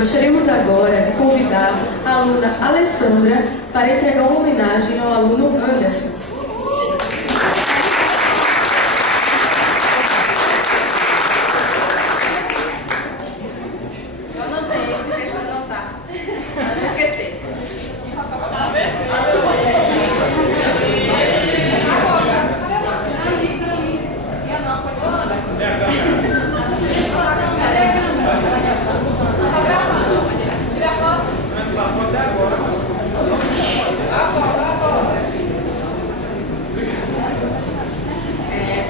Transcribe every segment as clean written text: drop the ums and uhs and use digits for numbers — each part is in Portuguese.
Gostaríamos agora de convidar a aluna Alessandra para entregar uma homenagem ao aluno Anderson. Eu anotei, eu deixei de anotar, para não esquecer.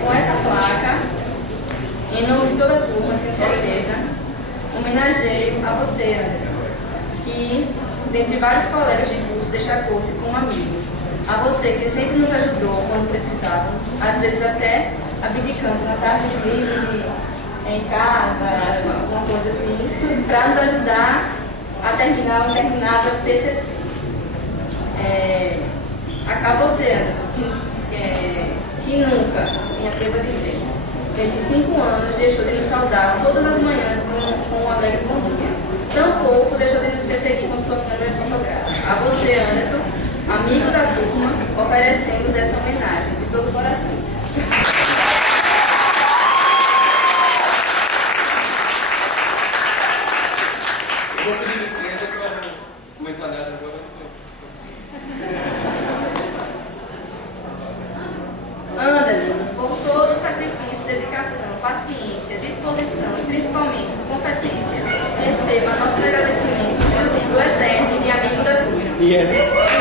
Com essa placa, em nome de toda a turma, tenho certeza, homenageio a você, Anderson, que, dentre vários colegas de curso, destacou-se como amigo. A você que sempre nos ajudou quando precisávamos, às vezes até abdicando na tarde livre, em casa, alguma coisa assim, para nos ajudar a terminar o interminável TCC. A você, Anderson, que nunca, me atrevo a dizer, nesses 5 anos deixou de nos saudar todas as manhãs com um alegre bom dia. Tampouco deixou de nos perseguir com sua câmera fotográfica. A você, Anderson, amigo da turma, oferecemos essa homenagem de todo o coração. Eu vou pedir licença que eu não vou comentar nada agora. Anderson, por todo o sacrifício, dedicação, paciência, disposição e principalmente competência, receba nosso agradecimento e o título eterno de amigo da turma.